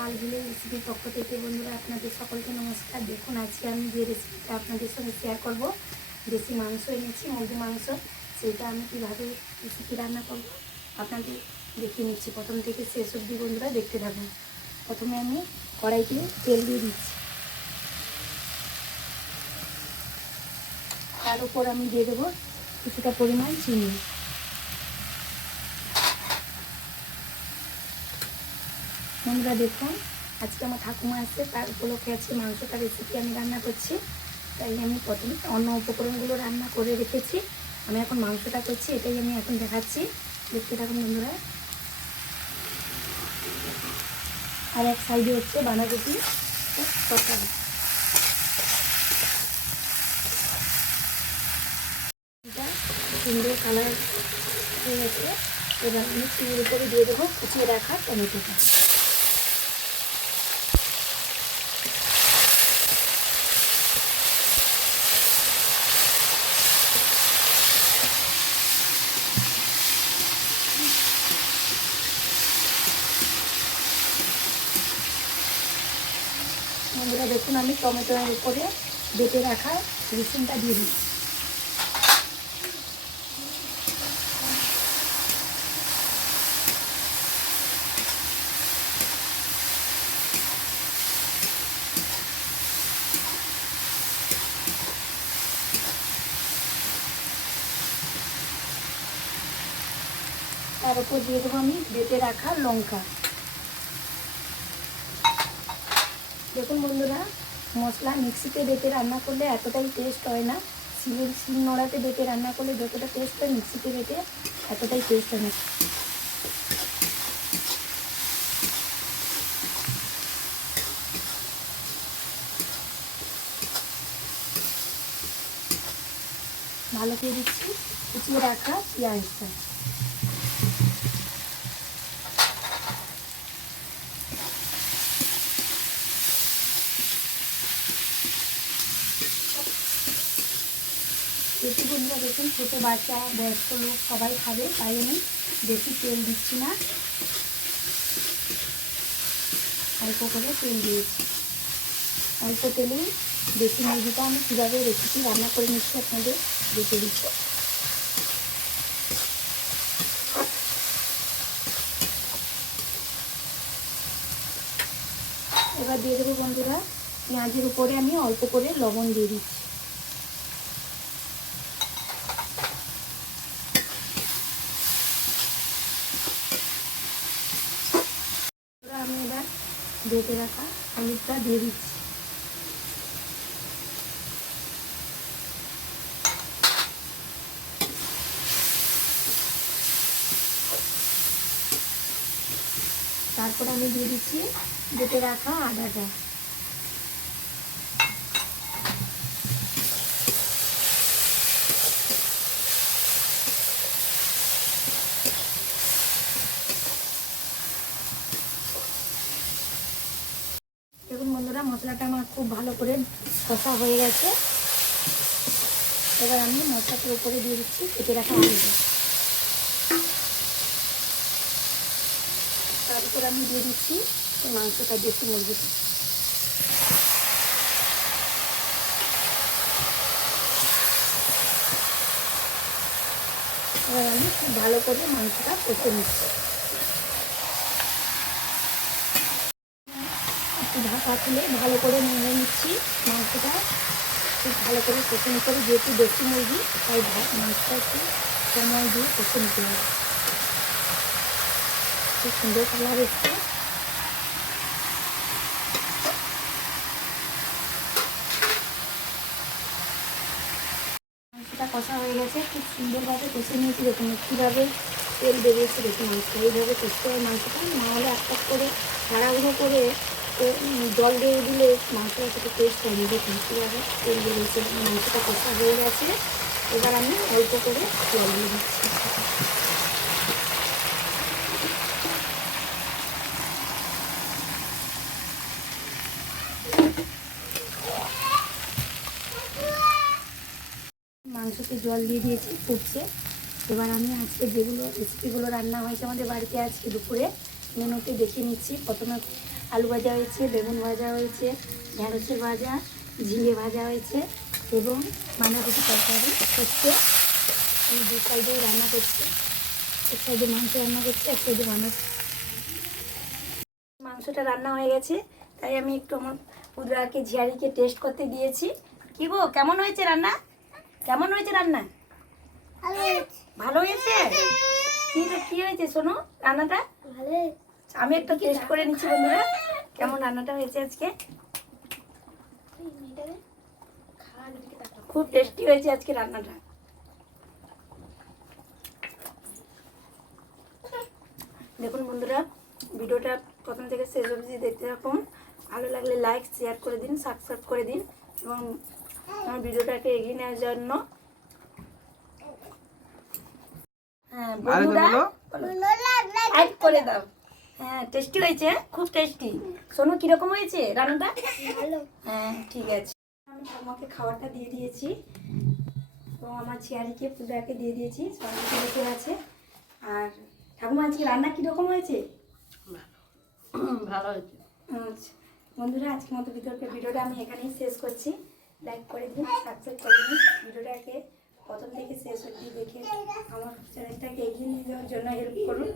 পাল village রেসিপির পক্ষ থেকে বন্ধুরা আপনাদের সকলকে নমস্কার। দেখুন আজকে আমি যে রেসিপিটা আপনাদের সঙ্গে শেয়ার করব, দেশি মাংস এনেছি, মুরগি মাংস। সেটা আমি কীভাবে রেসিপি রান্না করব আপনাদের দেখিয়ে নিচ্ছি। প্রথম থেকে শেষ অবধি বন্ধুরা দেখতে থাকুন। প্রথমে আমি কড়াইতে তেল দিয়ে দিচ্ছি, তার উপর আমি দিয়ে দেবো কিছুটা পরিমাণ চিনি। বন্ধুরা দেখুন, আজকে আমার ঠাকুমা আসছে, তার উপলক্ষে আছে মাংসটা রেসিপি আমি রান্না করছি। তাই আমি প্রথমে অন্য উপকরণগুলো রান্না করে রেখেছি, আমি এখন মাংসটা করছি, এটাই আমি এখন দেখাচ্ছি। দেখতে থাকুন বন্ধুরা। আর এক সাইডে হচ্ছে বাঁধাকপি তরকারি। এটা সুন্দর কালার হয়ে গেছে। এবার আমি চিনির উপরে দিয়ে দেবো কুচিয়ে রাখা টমেটোটা। বন্ধুরা দেখুন, আমি টমেটোর উপরে বেটে রাখা রসুনটা দিয়ে দিচ্ছি। তার উপর দিয়ে দেবো আমি বেটে রাখা লঙ্কা। দেখুন বন্ধুরা, মশলা মিক্সিতে বেটে রান্না করলে এতটাই টেস্ট হয় না। শিল নোড়াতে বেটে রান্না করলে যতটা টেস্ট হয়, মিক্সিতে বেটে এতটাই টেস্ট হয় না। ভালো করে দিচ্ছি কুচিয়ে রাখা পেঁয়াজটা। বেশি বন্ধুরা দেখুন, ছোটো বাচ্চা বয়স্ক লোক সবাই খাবে, তাই আমি বেশি তেল দিচ্ছি না, অল্প করে তেল দিয়েছি। অল্প তেলেই দেশি মুরগিটা আমি কীভাবে রেসিপি রান্না করে নিচ্ছি আপনাদের দেখে দিচ্ছি। এবার দিয়ে দেবো বন্ধুরা, পেঁয়াজের উপরে আমি অল্প করে লবণ দিয়ে দিচ্ছি। আমি এবার বেটে রাখা হলুদটা দিয়ে দিচ্ছি। তারপর আমি দিয়ে দিচ্ছি বেটে রাখা আদাটা। দেখুন বন্ধুরা, মশলাটা আমার খুব ভালো করে কষা হয়ে গেছে। এবার আমি মশলাটার উপরে দিয়ে দিচ্ছি কেটে রাখা আলুটা। তারপর আমি দিয়ে দিচ্ছি মাংসটা, দেশি মুরগিটা। এবার আমি খুব ভালো করে মাংসটা কষে নিচ্ছি। একটু ঢাকা তুলে ভালো করে নেড়ে নিচ্ছি মাংসটা। খুব ভালো করে কষে নিতে হবে, যেহেতু দেশি মুরগি তাই মাংসটা একটু সময় দিয়ে কষে নিতে হবে। খুব সুন্দর কালার এসছে। মাংসটা কষা হয়ে গেছে, খুব সুন্দরভাবে কষে নিয়েছি। দেখুন কীভাবে তেল বেরিয়েছে, দেখুন মাংসটা এইভাবে কষতে হবে মাংসটা, নাহলে একটা করে তাড়াহুড়ো করে জল দিয়ে দিলে মাংসটা সেটা টেস্ট হয়নি। দেখুন কীভাবে তেল বেরিয়েছে, মাংসটা কষা হয়ে গেছে। এবার আমি অল্প করে জল দিয়ে দিচ্ছি। মাংসতে জল দিয়ে দিয়েছি, ফুটছে। এবার আমি আজকে যেগুলো রেসিপিগুলো রান্না হয়েছে আমাদের বাড়িতে আজকে দুপুরে, মেনুতে দেখিয়ে নিচ্ছি। প্রথমে আলু ভাজা হয়েছে, বেগুন ভাজা হয়েছে, ঢ্যাঁড়সের ভাজা, ঝিঙে ভাজা হয়েছে এবং বাঁধাকপি তরকারি হচ্ছে। আমি দু সাইডেই রান্না করছি, এক সাইডে মাংস রান্না করছি, এক সাইডে মাংসটা রান্না হয়ে গেছে। তাই আমি একটু আমার পুদরাকে ঝিয়ারিকে টেস্ট করতে দিয়েছি। কি গো, কেমন হয়েছে রান্না? কেমন হয়েছে রান্না? ভালো হয়েছে। কি হয়েছে শোনো রান্নাটা? আমি একটু টেস্ট করে নিচ্ছি বন্ধুরা, কেমন রান্নাটা হয়েছে আজকে। খুব টেস্টি হয়েছে আজকে রান্নাটা। দেখুন বন্ধুরা, ভিডিওটা প্রথম থেকে শেষ অবধি দেখতে থাকুন। ভালো লাগলে লাইক শেয়ার করে দিন, সাবস্ক্রাইব করে দিন এবং আমার ভিডিওটাকে এগিয়ে নেওয়ার জন্য হ্যাঁ বন্ধুরা লাইক করে দাও। হ্যাঁ টেস্টি হয়েছে, খুব টেস্টি। শোনো কিরকম হয়েছে রান্নাটা? হ্যাঁ ঠিক আছে। আমি ঠাকুমাকে খাবারটা দিয়ে দিয়েছি এবং আমার ঝিয়ারিকে পূজাকে দিয়ে দিয়েছি, সবাই বসে আছে। আর ঠাকুমা আজকে রান্না কীরকম হয়েছে? ভালো হয়েছে। আচ্ছা বন্ধুরা, আজকের মতো ভিডিওটা আমি এখানেই শেষ করছি। লাইক করে দিন, সাবস্ক্রাইব করে দিন। ভিডিওটাকে প্রথম থেকে শেষ অবধি দেখে আমার চ্যানেলটাকে এগিয়ে নিয়ে যাওয়ার জন্য হেল্প করুন।